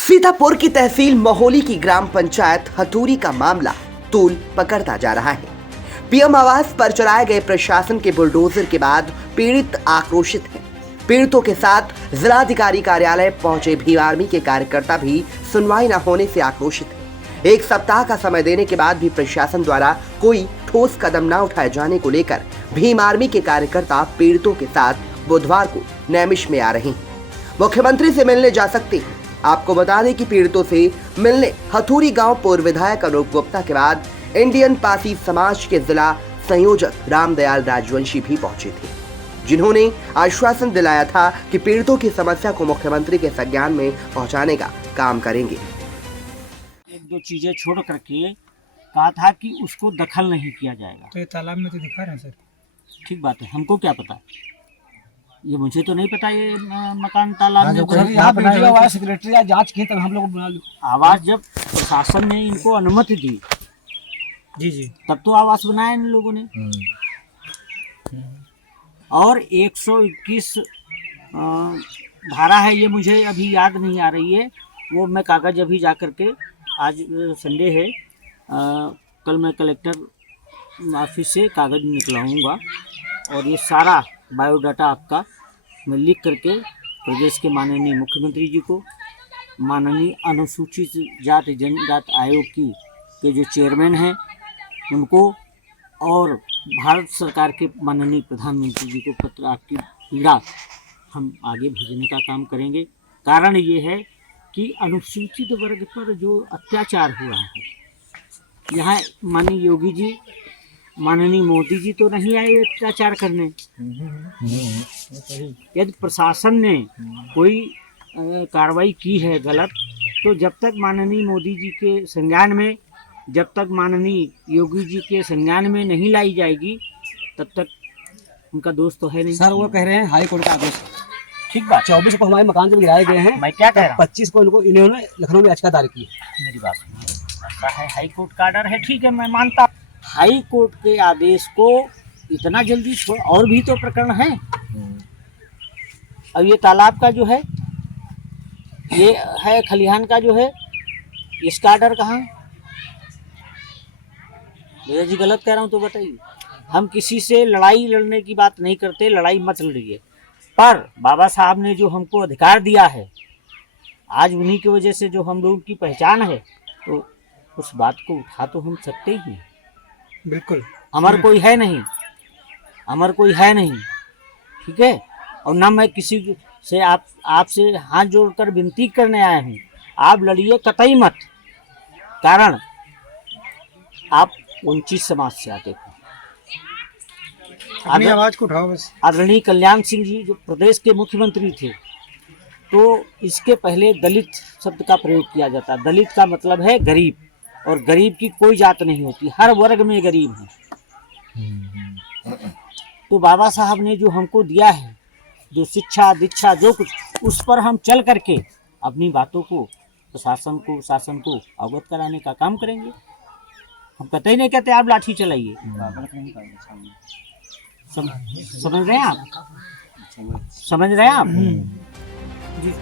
सीतापुर की तहसील महोली की ग्राम पंचायत हथूरी का मामला तूल पकड़ता जा रहा है। पीएम आवास पर चलाए गए प्रशासन के बुलडोजर के बाद पीड़ित आक्रोशित हैं। पीड़ितों के साथ जिलाधिकारी कार्यालय पहुंचे भीम आर्मी के कार्यकर्ता भी सुनवाई न होने से आक्रोशित हैं। एक सप्ताह का समय देने के बाद भी प्रशासन द्वारा कोई ठोस कदम न उठाए जाने को लेकर भीम आर्मी के कार्यकर्ता पीड़ितों के साथ बुधवार को नैमिष में आ रहे हैं। मुख्यमंत्री से मिलने जा सकते हैं। आपको बता दें कि पीड़ितों से मिलने हथूरी गांव पूर्व विधायक अनूप गुप्ता के बाद इंडियन पासी समाज के जिला संयोजक रामदयाल राजवंशी भी पहुंचे थे, जिन्होंने आश्वासन दिलाया था कि पीड़ितों की समस्या को मुख्यमंत्री के संज्ञान में पहुंचाने का काम करेंगे। एक दो चीजें छोड़ करके कहा था कि उसको दखल नहीं किया जाएगा। तो ये तालाब में तो दिखा रहे हैं सर। ठीक बात है, हमको क्या पता, ये मुझे तो नहीं पता ये मकान तालाब में। यहाँ पे आवाज सेक्रेटरी या जांच की तब हम लोग बना लो। आवास जब प्रशासन ने इनको अनुमति दी जी तब तो आवास बनाया इन लोगों ने। और 121 धारा है, ये मुझे अभी याद नहीं आ रही है, वो मैं कागज अभी जा करके, आज संडे है, कल मैं कलेक्टर ऑफिस से कागज निकलवाऊंगा और ये सारा बायोडाटा आपका मैं लिख करके प्रदेश के माननीय मुख्यमंत्री जी को, माननीय अनुसूचित जाति जनजाति आयोग के जो चेयरमैन हैं उनको, और भारत सरकार के माननीय प्रधानमंत्री जी को पत्र आपकी पीड़ा हम आगे भेजने का काम करेंगे। कारण ये है कि अनुसूचित वर्ग पर जो अत्याचार हुआ है, यहाँ माननीय योगी जी, माननीय मोदी जी तो नहीं आए अत्याचार करने। यदि प्रशासन ने कोई कार्रवाई की है गलत, तो जब तक माननीय मोदी जी के संज्ञान में, जब तक माननीय योगी जी के संज्ञान में नहीं लाई जाएगी, तब तक उनका दोष तो है नहीं। सर वो कह रहे हैं हाई कोर्ट का आदेश। ठीक बात, 24 को हमारे मकान जब गिराए गए हैं, मैं क्या कह रहा हूँ, 25 को इन्होंने लखनऊ में याचिका दायर की। मेरी बात सुनिए, ऐसा है हाई कोर्ट का आर्डर है, ठीक है, मैं मानता। हाई कोर्ट के आदेश को इतना जल्दी छोड़, और भी तो प्रकरण है। अब ये तालाब का जो है, ये है खलिहान का जो है, इसका आर्डर कहाँ? भैया जी गलत कह रहा हूँ तो बताइए। हम किसी से लड़ाई लड़ने की बात नहीं करते, लड़ाई मत लड़िए, पर बाबा साहब ने जो हमको अधिकार दिया है, आज उन्हीं की वजह से जो हम लोगों की पहचान है, तो उस बात को उठा तो हम सकते ही हैं। बिल्कुल, अमर कोई है नहीं, अमर कोई है नहीं, ठीक है। और ना मैं किसी से आपसे हाथ जोड़कर विनती करने आया हूँ, आप लड़िए कतई मत, कारण आप वंचित समाज से आते थे। अपनी आवाज को उठाओ बस। आदरणीय कल्याण सिंह जी जो प्रदेश के मुख्यमंत्री थे, तो इसके पहले दलित शब्द का प्रयोग किया जाता। दलित का मतलब है गरीब, और गरीब की कोई जात नहीं होती, हर वर्ग में गरीब है। तो बाबा साहब ने जो हमको दिया है, जो शिक्षा दीक्षा जो कुछ, उस पर हम चल करके अपनी बातों को प्रशासन को, शासन को अवगत कराने का काम करेंगे। हम कतई नहीं कहते आप लाठी चलाइए, समझ रहे हैं आप, समझ रहे हैं आप जी।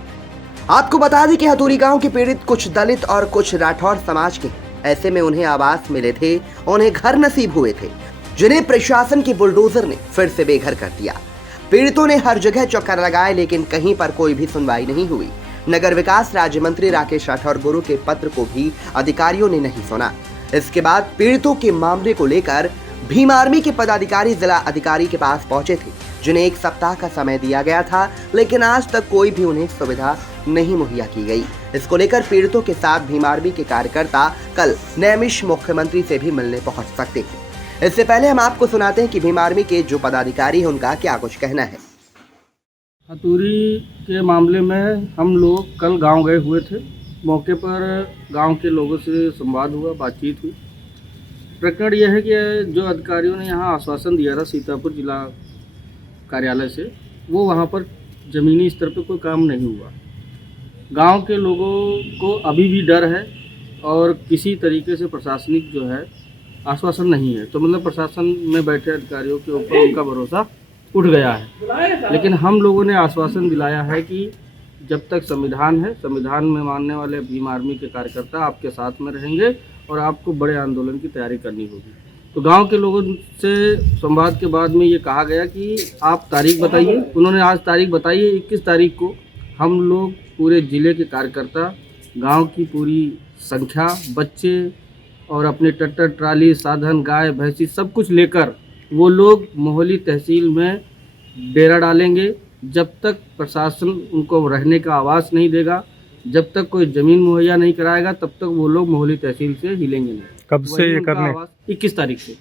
आपको बता दें कि हथूरी गांव के पीड़ित कुछ दलित और कुछ राठौर समाज के, ऐसे में उन्हें आवास मिले थे, उन्हें घर नसीब हुए थे, जिन्हें प्रशासन के बुलडोजर ने फिर से बेघर कर दिया। पीड़ितों ने हर जगह चक्कर लगाए, लेकिन कहीं पर कोई भी सुनवाई नहीं हुई। नगर विकास राज्य मंत्री राकेश राठौर गुरु के पत्र को भी अधिकारियों ने नहीं सुना। इसके बाद पीड़ितों के मामले को लेकर भीम आर्मी के पदाधिकारी जिला अधिकारी के पास पहुंचे थे, जिन्हें एक सप्ताह का समय दिया गया था, लेकिन आज तक कोई भी उन्हें सुविधा नहीं मुहैया की गई। इसको लेकर पीड़ितों के साथ भीम आर्मी के कार्यकर्ता कल नैमिष मुख्यमंत्री से भी मिलने पहुंच सकते हैं। इससे पहले हम आपको सुनाते हैं कि भीम आर्मी के जो पदाधिकारी हैं उनका क्या कुछ कहना है। हथूरी के मामले में हम लोग कल गांव गए हुए थे। मौके पर गांव के लोगों से संवाद हुआ, बातचीत हुई। प्रकरण यह है कि जो अधिकारियों ने यहाँ आश्वासन दिया था सीतापुर जिला कार्यालय से, वो वहाँ पर ज़मीनी स्तर पर कोई काम नहीं हुआ। गांव के लोगों को अभी भी डर है और किसी तरीके से प्रशासनिक जो है आश्वासन नहीं है, तो मतलब प्रशासन में बैठे अधिकारियों के ऊपर उनका भरोसा उठ गया है। लेकिन हम लोगों ने आश्वासन दिलाया है कि जब तक संविधान है, संविधान में मानने वाले भीम आर्मी के कार्यकर्ता आपके साथ में रहेंगे और आपको बड़े आंदोलन की तैयारी करनी होगी। तो गांव के लोगों से संवाद के बाद में ये कहा गया कि आप तारीख बताइए। उन्होंने आज तारीख बताई है 21 तारीख को हम लोग पूरे ज़िले के कार्यकर्ता, गांव की पूरी संख्या, बच्चे और अपने ट्रैक्टर, ट्राली, साधन, गाय, भैंसी सब कुछ लेकर वो लोग मोहाली तहसील में डेरा डालेंगे। जब तक प्रशासन उनको रहने का आवास नहीं देगा, जब तक कोई ज़मीन मुहैया नहीं कराएगा, तब तक वो लोग मोहाली तहसील से हिलेंगे नहीं। कब से ये करने? 21 तारीख से।